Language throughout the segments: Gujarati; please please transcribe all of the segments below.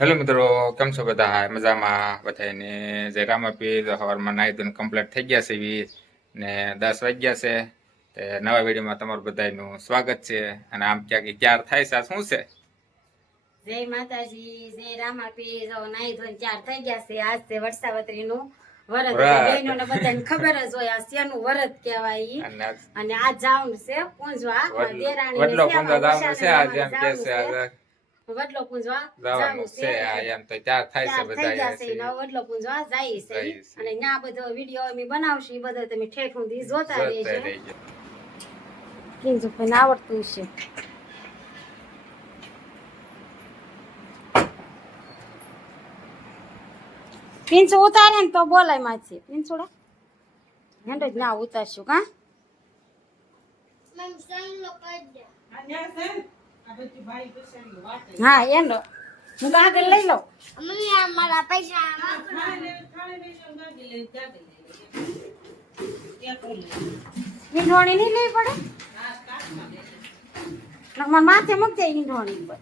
હેલો મિત્રો, કેમ છો બધા? મજામાં બધાને જય રામાપીર. સવારમાં નાહી ધોઈને કમ્પ્લીટ થઈ ગયા છે ને 10 વાગ્યા છે. તે નવા વિડીયોમાં તમારું બધાનું સ્વાગત છે. અને આમ ક્યાં થાય છે, આ શું છે? જય માતાજી, જય રામાપીર. નાહી ધોઈને 4 થઈ ગયા છે. આજ છે વર્ષાવતરીનું વરત. બહેનોને બધાને ખબર જ હોય આ શેનું વરત કહેવાય. અને આજ જવાનું છે પૂંજવા દેરાણી વડલો પૂંજવા જવાનું છે આજ, એમ કે છે આજે વડલો પૂંજવા જવાનું છે. એમ તો ચાર થાય છે બધા વડલો પૂંજવા જાય છે. અને ના બધો વિડીયો અમે બનાવશું, એ બધો તમે ઠેઠ સુધી જોતા રહેજો. કિંજુ ભાઈને આવડતું છે. પિંચુ ઉતારે ને તો બોલાય માંથી પિંચુડા હેન્ડ જ ના ઉતારશું કા હા એનો હું આગળ લઈ લઉં. ઈંઢોણી નહીં લેવી પડે, માથે મૂકજે ઈંઢોણી પર.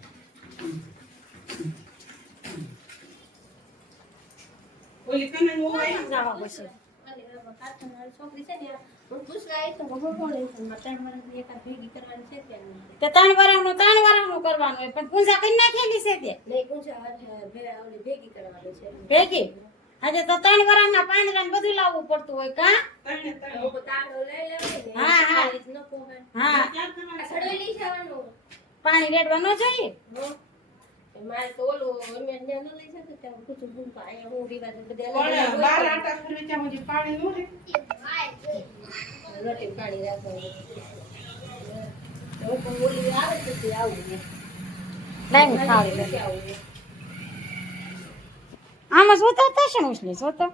ત્રણ વારનું કરવાનું હોય, પણ પૂજા કરી નાખેલી છે તે ભેગી. આજે તો 3 વારના પાંદડા ને બધું લાવવું પડતું હોય કા. પાણી રેડવા ન જોઈએ. મારે તો ઓલું અમે ન લઈ શકે ત્યાં કુછું ભૂકા આયા હું રીવા દે બધા બાર આટા ફરવે ત્યાં સુધી પાણી નો રે રોટી પાણી રાખો. તો પણ ઓલી આવે તો આવું ને લાઈન ખાડી આવું. આમાં જોતા થશે ને ઉસલી જોતો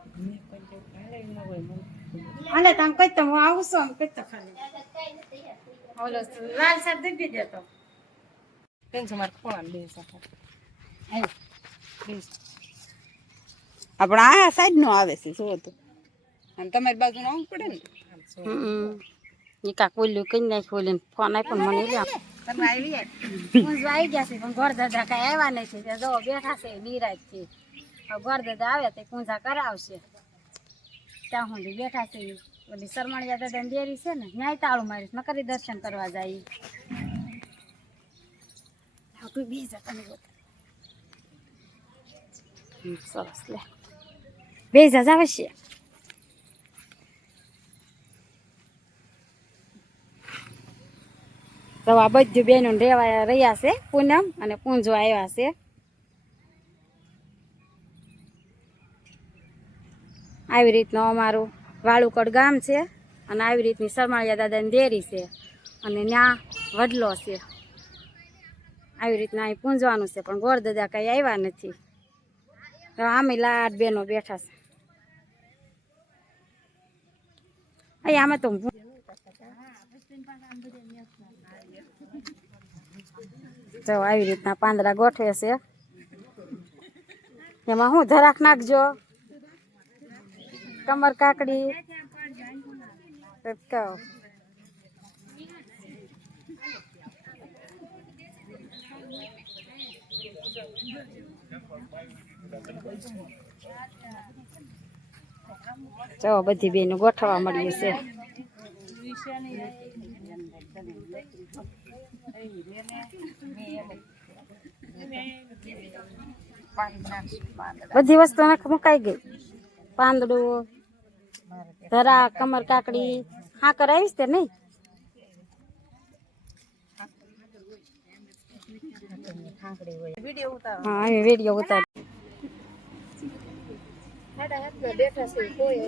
હાલે તમ કઈ તો હું આવું છું કઈ તો ખાલી ઓલો લાલ સાહેબ દીધી દેતો ટેન્શન માર કોણ બે સાખા આપણે આ સાઈડ નો આવે છે જો તો, અને તમારી બાજુ નો આવવું પડે ને. એકા કોલ્યું કઈ નાખ્યું ઓલી ફોન આપ્યો મને લ્યા તમે આવી આવી ગયા છે, પણ ગોરદાદા કઈ આવ્યા નથી. જો બેઠા છે નિરાજ થી. ગોરદાદા આવે તો પૂજા કરાવશે ત્યાં સુધી બેઠા છે. ઓલી શરમણિયા દાદા ડેરી છે ને ન્યાય તાળું મારીશ નકરી દર્શન કરવા જાય. કોઈ બીજા તમે સરસ લે બેજા જ આવે છે. તો આ બધું બહેનો રેવા રહ્યા છે. પૂનમ અને પૂંજો આવ્યા છે. આવી રીતનું અમારું વાળુકડ ગામ છે. અને આવી રીતની શરમાળિયા દાદાની દેરી છે. અને ત્યાં વડલો છે. આવી રીતના અહીં પૂંજવાનું છે, પણ ગોરદાદા કઈ આવ્યા નથી. આમે લાડ બેનો બેઠા છે. આમાં તો જો આવી રીતના પાંદડા ગોઠવે છે. એમાં હું ધરાક નાખજો, કમર કાકડી જો બધી બેનો ગોઠવા મળ્યું છે. બધી વસ્તુ મુકાઈ ગઈ. પાંદડું, ધરા, કમર કાકડી હા કરાવીશ તે નહીં. હા વિડીયો ઉતાર બેઠા છે. કોઈ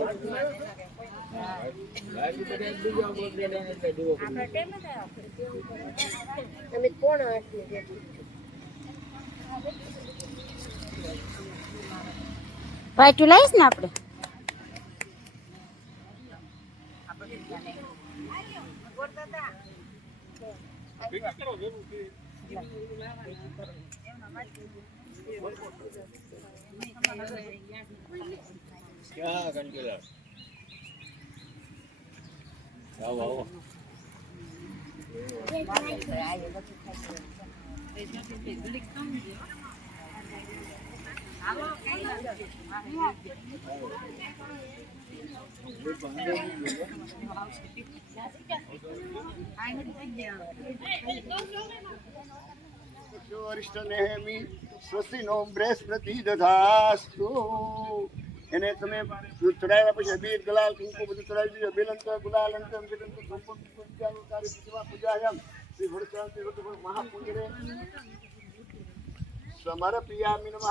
અમે કોણ પાઇટું લાવીશ ને આપણે. क्या कंट्रोलर आओ आओ વરિષ્ઠનેમિ સ્વસ્તિ નો બૃહસ્પતિ દધાસ્તુ. એને તમે દૂધ ચડાવ્યા પછી અબીર ગુલાલ કુંકુ બધું ચડાવી દીધું. બેલંતર ગુલાલ અંતર વિદંતર ધૂપમ પૂજાનું કાર્ય સેવા પૂજાયમ શ્રી વડશાંતિ ઋતુપર મહાપુંજરે સમર્પયામિ નમઃ.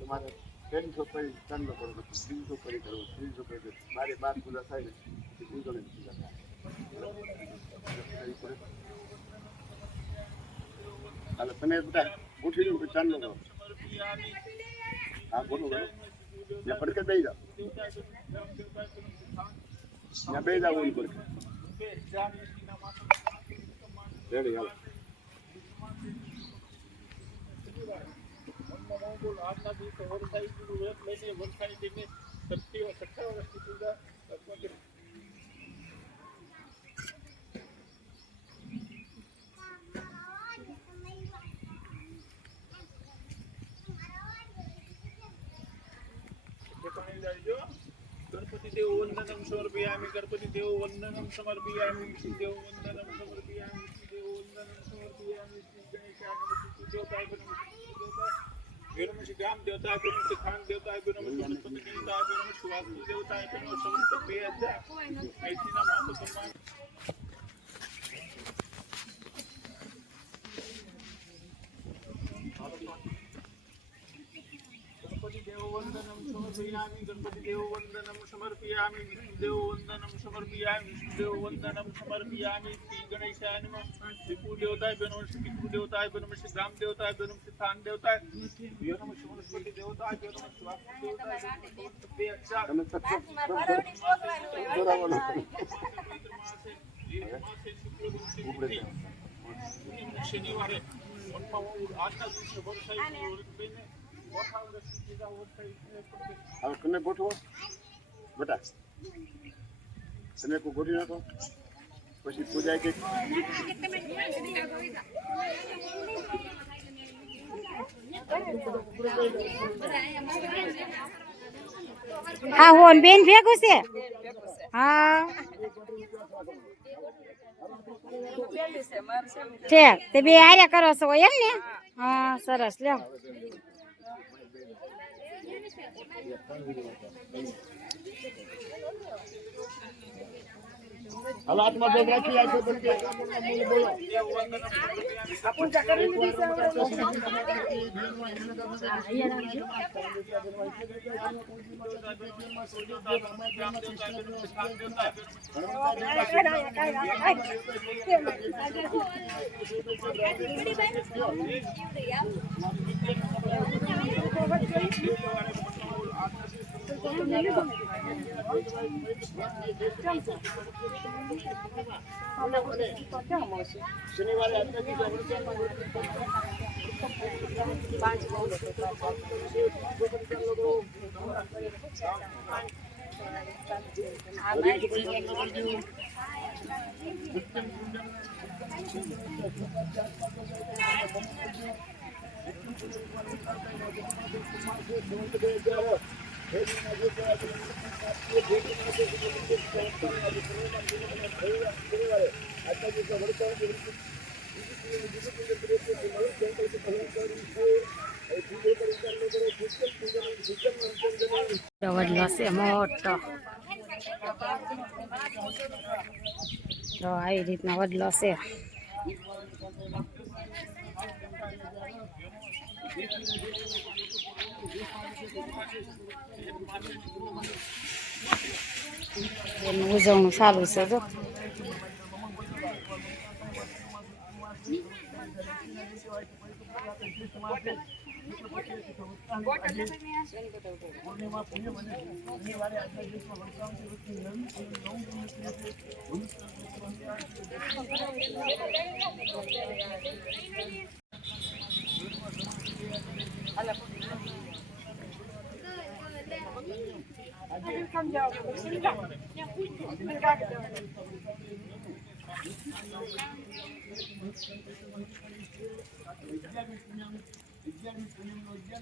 તમારે 300 ચાંદલો કરો, 300 કરો, 300 કરો. મારે 12 પૂજા થાય ને 300 પૂજા થાય. હાલો તમે બધા ઉઠી લો, ચાંદલો કરો. હા બોલો બોલો. ત્યાં પડકે બેસી જાઓ, ત્યાં બેસી જાઓ ઓલી પડકે. રેડી હાલો. આજના દિવસે વરસાઈ ગયું એક લઈને વરસાઈ જઈને 57 વર્ષથી પૂજા गणपति देव वंदनम समर्पयामि. गणपति देव वंदनम समर्पयामि. देव वंदनम समर्पयामि. देव वंदनम समर्पयामि. गणेशाय नमः. देवताय नमः. नमः ग्राम देवताय नमः. खान देवताय नमः. गणपति देवताय नमः. वास्तु देवताय नमः. समस्त 2000 ऐसीना माता सम्मान. गणपति देव वंदनम समर्पयामि. गणपति देव वंदनम समर्पयामि. देव वंदनम समर्पयामि. देव वंदनम समर्पयामि. श्री गणेशाय नमः. श्री कुल देवताय नमः. श्री पितृ देवताय नमः. श्री ग्राम देवताय नमः. श्री स्थान देवताय नमः. वनस्पति देवताय नमः. स्वास्थ्य देवताय તમે शनिवार આજના દિવસે વરસાઈ મોટા વર્ષથી બીજા વરસાઈ હવે તમે ગોઠવો બેટા, તમે કોઈ ગોઠવી નાખો પછી પૂજા કે હા હોન બેન ભેગું છે. હા ઠીક તે બે હાર્યા કરો છો એમ ને? હા સરસ લ્યો. હાલો હાથમાં બેગ રાખી આખો પડકે બોલો. શનિવારે વડલો છે મોટો. તો આવી રીતના વડલો છે. એનું ઉજવણું ચાલુ છે જો. તો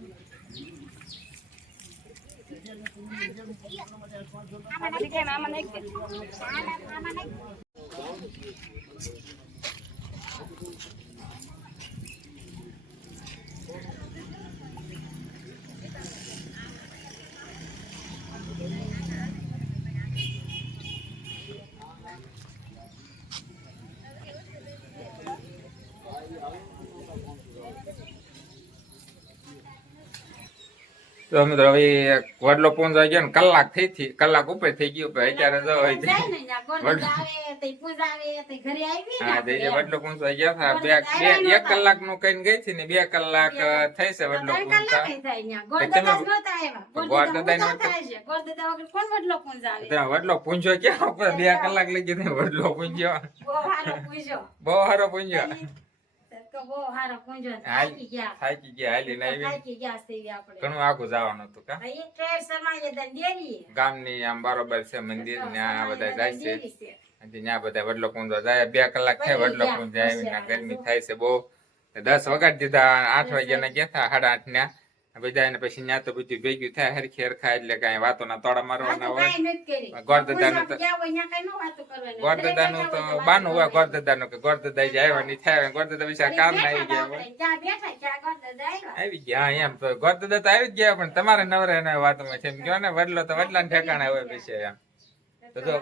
મિત્રો હવે વડલો પૂંજવા ગયો ને કલાક ઉપર થઈ ગયું પણ અત્યારે જો જાય ને ત્યાં ગોરધજા આવે તે પૂજા આવે તે ઘરે આવી ને હા તે જે આપણે. વડલો પૂંજવા ગયા હતા એક કલાક નું કઈ ગઈ હતી ને 2 કલાક થઈ છે વડલો ત્રણ પૂંજતા કલાકે થાય ત્યાં. ગોરધજા જ નહોતા આવ્યા. ગોરધજા ગોરધજા નહોતા. થાય છે. ગોરધજા વગર કોણ વડલો પૂંજા આવે? ત્યાં વડલો પૂંજ્યો ક્યાં ઉપર 2 કલાક લઈ ગયો વડલો પૂંજ્યો બહુ હારો પૂંજો. બહુ સારો પૂંજ્યો તો બહુ હારો પૂંજો. હાલ થાકી ગયા. થાકી ગયા હાલીને આવી થાકી ગયા છે આપણે. ઘણું આખું જવાનું હતું કા એ ટ્રેડ સમાજે દેરી. ગામની આમ બરોબર છે મંદિર ત્યાં બધા જાય છે દેરી છે. અને ત્યાં બધા વડલો પૂંજવા જાય 2 કલાક થાય વડલો પૂંજવા આવીને ગરમી થાય છે બહુ 10 વગાડી દીધા 8 વાગ્યાના ગયા હતા 8:30 ના બધા એને પછી ત્યાં તો બધું ભેગું થાય હરખી હરખા એટલે કઈ વાતોના તોડા મારવાના હોય કાંઈ નથી કરી. ગોરધજાનું તો ગયા હોય ત્યાં કાંઈ ન વાતો કરવાની. ગોરધજાનું તો બાનું હોય ગોરધજાનું કે ગોરધજા જે આવ્યા નહીં થાય ગોરધજા વિશે કામ ના આવી ગયા હોય ત્યાં બેઠા ત્યાં ગોરધજા આવ્યા. આવી ગયા એમ તો ગોરધજા તો આવી જ ગયા પણ તમારે નવરે ના વાતમાં છે એમ કહો ને વડલો તો વડલા ઠેકાણે હોય પછી એમ તો જો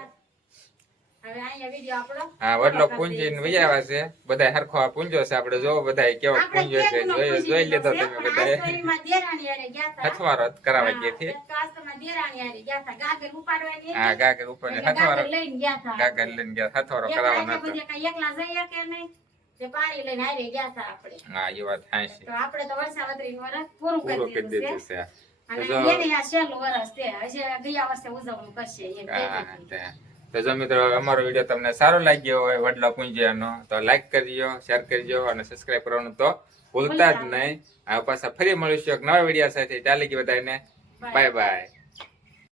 હવે અહીંયા વિડિયો આપણો હા વડલો પૂંજીને વૈયાવા છે બધા હરખો આ પૂંજો છે આપણે જોવો બધા કેવો પૂંજો છે જોઈ લીધો તમે બધા આસ્તરીમાં દેરાણી હારે ગયા હતા. હથવારો કરાવવા ગયા છે આસ્તરમાં દેરાણી હારે ગયા હતા. ગાગર ઉપાડવાની હા ગાગર ઉપર એટલે હથવારો ગાગર લઈને ગયા હતા. ગાગર લઈને ગયા હથવારો એકલા કરાવવાનો એટલે હતો બધે કાંઈ એકલા જઈએ કે નહીં તે પાણી લઈને હારે ગયા હતા આપણે. હા એ વાત હાંસી તો આપણે તો વર્ષાવતરીનું વરસ પૂરું પૂરું કરી કરી દીધું દીધું છે. છે અને એને આ છેલ્લું વરસ છે. હજી ગયા વર્ષે ઉજવણું કરશે એમ હા, કહેતી હતી. તે. તો જો મિત્રો અમારો વિડીયો તમને સારો લાગ્યો હોય વડલા પૂંજિયાનો તો લાઈક કરજો શેર કરજો અને સબસ્ક્રાઇબ કરવાનું તો ભૂલતા જ નહીં આ પાછા ફરી મળીશું એક નવા વિડીયો સાથે ચાલી ગઈ બધાને બાય બાય